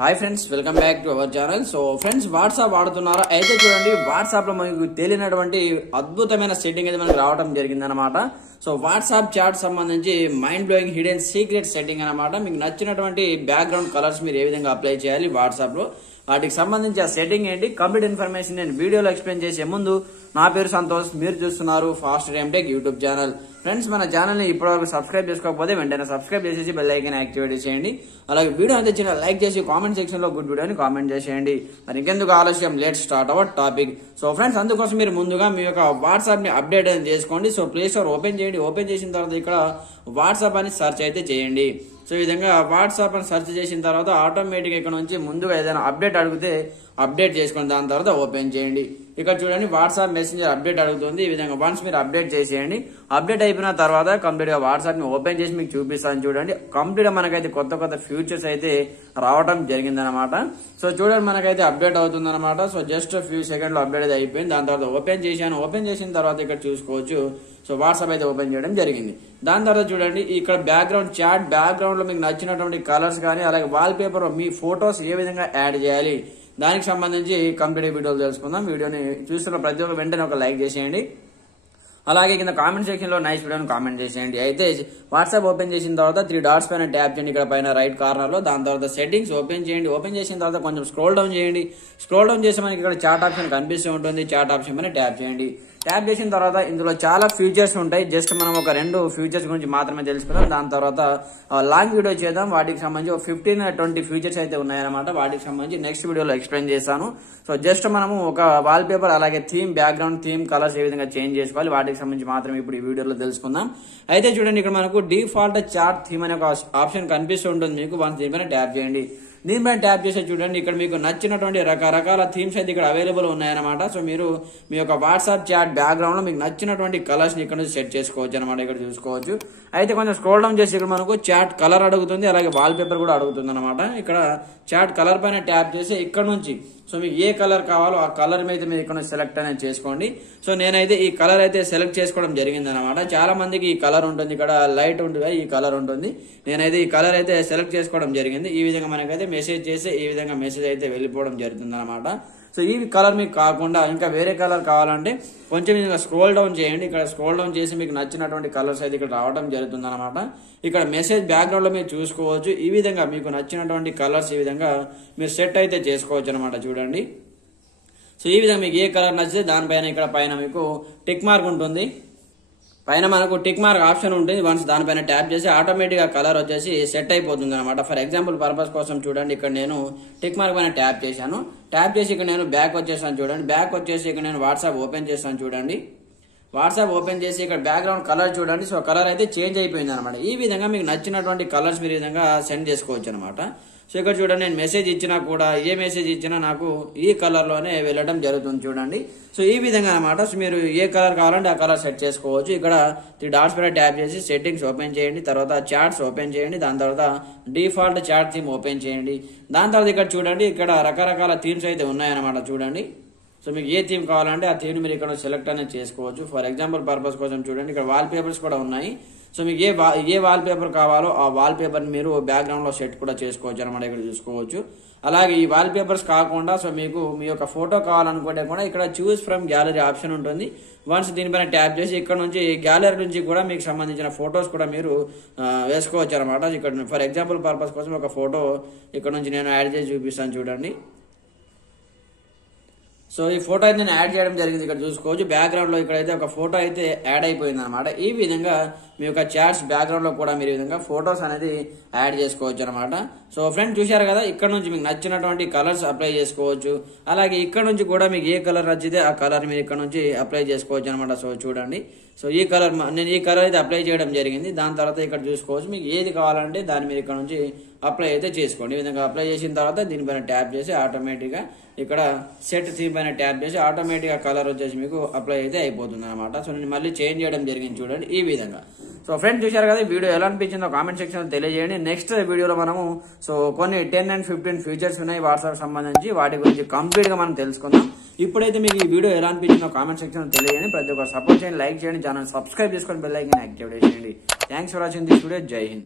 Hi friends, welcome back to our channel. So friends, WhatsApp వాడుతున్నారా? అయితే చూడండి, WhatsApp లో మనకు తెలియనటువంటి అద్భుతమైన సెట్టింగ్ అయితే మనకు రావడం జరిగిందనమాట. సో వాట్సాప్ చాట్ సంబంధించి mind blowing hidden secret setting అనమాట. మీకు నచ్చినటువంటి బ్యాక్గ్రౌండ్ కలర్స్ మీరు ఏ విధంగా అప్లై చేయాలి వాట్సాప్ లో, వాటికి సంబంధించి ఆ సెట్టింగ్ ఏంటి, కంప్లీట్ ఇన్ఫర్మేషన్ నేను వీడియోలో ఎక్స్ప్లెయిన్ చేసే ముందు, నా పేరు సంతోష్, మీరు చూస్తున్నారు fast time tech YouTube channel. Friends, మన ఛానల్ ని ఇప్పటివరకు సబ్స్క్రైబ్ చేసుకోకపోతే వెంటనే సబ్స్క్రైబ్ చేసేసి బెల్ ఐకాన్ యాక్టివేట్ చేయండి. అలాగే వీడియో అయితే చిన్న లైక్ చేసి కామెంట్ సెక్షన్ లో గుడ్ వీడియో అని కామెంట్ చేసేయండి. మరి ఇంకెందుకు ఆలస్యం, let's start our topic. So friends, అందుకోసం మీరు ముందుగా మీ యొక్క వాట్సాప్ ని అప్డేట్ అనేది చేసుకోండి. సో ప్లే స్టోర్ ఓపెన్ చేయండి. ఓపెన్ చేసిన తర్వాత ఇక్కడ వాట్సాప్ అని సెర్చ్ అయితే చేయండి. సో ఈ విధంగా వాట్సాప్ అని సెర్చ్ చేసిన తర్వాత ఆటోమేటిక్ ఇక్కడ నుంచి ముందుగా ఏదైనా అప్డేట్ అడిగితే అప్డేట్ చేసుకుని దాని తర్వాత ఓపెన్ చేయండి. ఇక్కడ చూడండి, వాట్సాప్ మెసెంజర్ అప్డేట్ అడుగుతుంది. ఈ విధంగా వన్స్ మీరు అప్డేట్ చేసేయండి. అప్డేట్ అయిపోయిన తర్వాత కంప్లీట్ గా వాట్సాప్ ని ఓపెన్ చేసి మీకు చూపిస్తాను. చూడండి, కంప్లీట్ గా మనకైతే కొత్త కొత్త ఫ్యూచర్స్ అయితే రావడం జరిగిందనమాట. సో చూడండి, మనకైతే అప్డేట్ అవుతుంది అనమాట. సో జస్ట్ ఫ్యూ సెకండ్ లో అప్డేట్ అయితే అయిపోయింది. దాని తర్వాత ఓపెన్ చేశాను. ఓపెన్ చేసిన తర్వాత ఇక్కడ చూసుకోవచ్చు. సో వాట్సాప్ అయితే ఓపెన్ చేయడం జరిగింది. దాని తర్వాత చూడండి, ఇక్కడ బ్యాక్గ్రౌండ్ చాట్, బ్యాక్గ్రౌండ్ లో మీకు నచ్చినటువంటి కలర్స్ కానీ అలాగే వాల్ పేపర్ మీ ఫొటోస్ ఏ విధంగా యాడ్ చేయాలి, దానికి సంబంధించి కంప్లీట్ వీడియోలు తెలుసుకుందాం. వీడియోని చూస్తున్న ప్రతి ఒక్క వెంటనే ఒక లైక్ చేసేయండి. అలాగే కింద కామెంట్ సెక్షన్ లో నైస్ వీడియోని కామెంట్ చేసేయండి. అయితే వాట్సాప్ ఓపెన్ చేసిన తర్వాత 3 డాట్స్ పైన ట్యాప్ చేయండి, ఇక్కడ పైన రైట్ కార్నర్ లో. దాని తర్వాత సెట్టింగ్స్ ఓపెన్ చేయండి. ఓపెన్ చేసిన తర్వాత కొంచెం స్క్రోల్ డౌన్ చేయండి. స్క్రోల్ డౌన్ చేసి మనకి ఇక్కడ చాట్ ఆప్షన్ కనిపిస్తూ ఉంటుంది. చాట్ ఆప్షన్ పైన ట్యాప్ చేయండి. ట్యాప్ చేసిన తర్వాత ఇందులో చాలా ఫీచర్స్ ఉంటాయి. జస్ట్ మనం ఒక 2 ఫీచర్స్ గురించి మాత్రమే తెలుసుకుందాం. దాని తర్వాత లాంగ్ వీడియో చేద్దాం. వాటికి సంబంధించి 15-20 ఫీచర్స్ అయితే ఉన్నాయన్నమాట. వాటికి సంబంధించి నెక్స్ట్ వీడియోలో ఎక్స్ప్లెయిన్ చేస్తాను. సో జస్ట్ మనము ఒక వాల్ పేపర్ అలాగే థీమ్, బ్యాక్గ్రౌండ్ థీమ్ కలర్స్ ఏ విధంగా చేంజ్ చేసుకోవాలి, వాటికి సంబంధించి మాత్రమే ఇప్పుడు ఈ వీడియోలో తెలుసుకుందాం. అయితే చూడండి, ఇక్కడ మనకు డిఫాల్ట్ చాట్ థీమ్ అనే ఒక ఆప్షన్ కనిపిస్తూ ఉంటుంది మీకు. దీనిపైన ట్యాప్ చేయండి. దీనిపైన ట్యాప్ చేసి చూడండి, ఇక్కడ మీకు నచ్చినటువంటి రకరకాల థీమ్స్ అయితే ఇక్కడ అవైలబుల్ ఉన్నాయన్నమాట. సో మీరు మీ యొక్క వాట్సాప్ చాట్ బ్యాక్గ్రౌండ్ లో మీకు నచ్చినటువంటి కలర్స్ ని ఇక్కడ నుంచి సెట్ చేసుకోవచ్చు అనమాట. ఇక్కడ చూసుకోవచ్చు. అయితే కొంచెం స్క్రోల్ డౌన్ చేసి ఇక్కడ మనకు చాట్ కలర్ అడుగుతుంది, అలాగే వాల్ పేపర్ కూడా అడుగుతుంది అనమాట. ఇక్కడ చాట్ కలర్ పైన ట్యాప్ చేసి ఇక్కడ నుంచి సో మీకు ఏ కలర్ కావాలో ఆ కలర్ మీద మీరు ఇక్కడ సెలెక్ట్ అనేది చేసుకోండి. సో నేనైతే ఈ కలర్ అయితే సెలెక్ట్ చేసుకోవడం జరిగింది అనమాట. చాలా మందికి ఈ కలర్ ఉంటుంది, ఇక్కడ లైట్ ఉంటుంది, ఈ కలర్ ఉంటుంది. నేనైతే ఈ కలర్ అయితే సెలెక్ట్ చేసుకోవడం జరిగింది. ఈ విధంగా మనకైతే మెసేజ్ చేసి ఈ విధంగా మెసేజ్ అయితే వెళ్ళిపోవడం జరుగుతుంది అనమాట. సో ఈ కలర్ మీకు కాకుండా ఇంకా వేరే కలర్ కావాలంటే కొంచెం స్క్రోల్ డౌన్ చేయండి. ఇక్కడ స్క్రోల్ డౌన్ చేసి మీకు నచ్చినటువంటి కలర్స్ అయితే ఇక్కడ రావడం జరుగుతుంది అనమాట. ఇక్కడ మెసేజ్ బ్యాక్గ్రౌండ్ లో మీరు చూసుకోవచ్చు. ఈ విధంగా మీకు నచ్చినటువంటి కలర్స్ ఈ విధంగా మీరు సెట్ అయితే చేసుకోవచ్చు అనమాట. చూడండి, సో ఈ విధంగా మీకు ఏ కలర్ నచ్చితే దానిపైన ఇక్కడ పైన మీకు టిక్ మార్క్ ఉంటుంది. పైన మనకు టిక్ మార్క్ ఆప్షన్ ఉంటుంది. వన్స్ దానిపైన ట్యాప్ చేసి ఆటోమేటిక్ గా కలర్ వచ్చేసి సెట్ అయిపోతుంది అనమాట. ఫర్ ఎగ్జాంపుల్ పర్పస్ కోసం చూడండి, ఇక్కడ నేను టిక్ మార్క్ పైన ట్యాప్ చేశాను. ట్యాప్ చేసి ఇక్కడ నేను బ్యాక్ వచ్చేసాను. చూడండి, బ్యాక్ వచ్చేసి ఇక్కడ నేను వాట్సాప్ ఓపెన్ చేస్తాను. చూడండి, వాట్సాప్ ఓపెన్ చేసి ఇక్కడ బ్యాక్గ్రౌండ్ కలర్ చూడండి. సో కలర్ అయితే చేంజ్ అయిపోయింది అనమాట. ఈ విధంగా మీకు నచ్చినటువంటి కలర్స్ మీరు ఈ విధంగా సెండ్ చేసుకోవచ్చు అనమాట. సో ఇక్కడ చూడండి, నేను మెసేజ్ ఇచ్చినా కూడా ఏ మెసేజ్ ఇచ్చినా నాకు ఈ కలర్ లోనే వెళ్ళడం జరుగుతుంది. చూడండి, సో ఈ విధంగా అనమాట. సో మీరు ఏ కలర్ కావాలంటే ఆ కలర్ సెట్ చేసుకోవచ్చు. ఇక్కడ 3 డాట్స్ పైన ట్యాప్ చేసి సెట్టింగ్స్ ఓపెన్ చేయండి. తర్వాత చాట్స్ ఓపెన్ చేయండి. దాని తర్వాత డిఫాల్ట్ చాట్ థీమ్ ఓపెన్ చేయండి. దాని తర్వాత ఇక్కడ చూడండి, ఇక్కడ రకరకాల థీమ్స్ అయితే ఉన్నాయన్నమాట. చూడండి, సో మీకు ఏ థీమ్ కావాలంటే ఆ థీమ్ మీరు ఇక్కడ సెలెక్ట్ అనేది చేసుకోవచ్చు. ఫర్ ఎగ్జాంపుల్ పర్పస్ కోసం చూడండి, ఇక్కడ వాల్ పేపర్స్ కూడా ఉన్నాయి. సో మీకు ఏ వాల్ పేపర్ కావాలో ఆ వాల్ పేపర్ మీరు బ్యాక్గ్రౌండ్ లో సెట్ కూడా చేసుకోవచ్చు అనమాట. ఇక్కడ చూసుకోవచ్చు. అలాగే ఈ వాల్ పేపర్స్ కాకుండా సో మీకు మీ యొక్క ఫోటో కావాలనుకుంటే కూడా ఇక్కడ చూస్ ఫ్రమ్ గ్యాలరీ ఆప్షన్ ఉంటుంది. వన్స్ దీనిపైన ట్యాప్ చేసి ఇక్కడ నుంచి గ్యాలరీ నుంచి కూడా మీకు సంబంధించిన ఫొటోస్ కూడా మీరు వేసుకోవచ్చు అనమాట. ఇక్కడ ఫర్ ఎగ్జాంపుల్ పర్పస్ కోసం ఒక ఫోటో ఇక్కడ నుంచి నేను యాడ్ చేసి చూపిస్తాను. చూడండి, సో ఈ ఫోటో అయితే నేను యాడ్ చేయడం జరిగింది. ఇక్కడ చూసుకోవచ్చు. బ్యాక్గ్రౌండ్ లో ఇక్కడైతే ఒక ఫోటో అయితే యాడ్ అయిపోయింది అనమాట. ఈ విధంగా మీ యొక్క చాట్స్ బ్యాక్గ్రౌండ్ లో కూడా మీరు ఈ విధంగా ఫొటోస్ అనేది యాడ్ చేసుకోవచ్చు అనమాట. సో ఫ్రెండ్, చూశారు కదా, ఇక్కడ నుంచి మీకు నచ్చినటువంటి కలర్స్ అప్లై చేసుకోవచ్చు. అలాగే ఇక్కడ నుంచి కూడా మీకు ఏ కలర్ నచ్చితే ఆ కలర్ మీరు ఇక్కడ నుంచి అప్లై చేసుకోవచ్చు అనమాట. సో చూడండి, సో ఈ కలర్ నేను ఈ కలర్ అయితే అప్లై చేయడం జరిగింది. దాని తర్వాత ఇక్కడ చూసుకోవచ్చు, మీకు ఏది కావాలంటే దాన్ని మీరు ఇక్కడ నుంచి అప్లై అయితే చేసుకోండి. ఈ విధంగా అప్లై చేసిన తర్వాత దీనిపైన ట్యాప్ చేసి ఆటోమేటిక్ గా ఇక్కడ సెట్ థీమ్ పైన ట్యాప్ చేసి ఆటోమేటిక్ గా కలర్ వచ్చేసి మీకు అప్లై అయితే అయిపోతుంది అనమాట. సో నేను మళ్ళీ చేంజ్ చేయడం జరిగింది. చూడండి, ఈ విధంగా. సో ఫ్రెండ్స్, చూశారు కదా, వీడియో ఎలా అనిపించిందో కామెంట్ సెక్షన్ లో తెలియజేయండి. నెక్స్ట్ వీడియోలో మనము సో కొన్ని 10 and 15 ఫీచర్స్ ఉన్నాయి వాట్సాప్ సంబంధించి, వాటి గురించి కంప్లీట్ గా మనం తెలుసుకుందాం. ఇప్పుడైతే మీకు ఈ వీడియో ఎలా అనిపించిందో కామెంట్ సెక్షన్ లో తెలియజేయండి. ప్రతి ఒక్కరు సపోర్ట్ చేయండి, లైక్ చేయండి, ఛానల్ సబ్స్క్రైబ్ చేసుకొని బెల్ ఐకాన్ యాక్టివేట్ చేయండి. Thanks for watching this video. జై హింద్.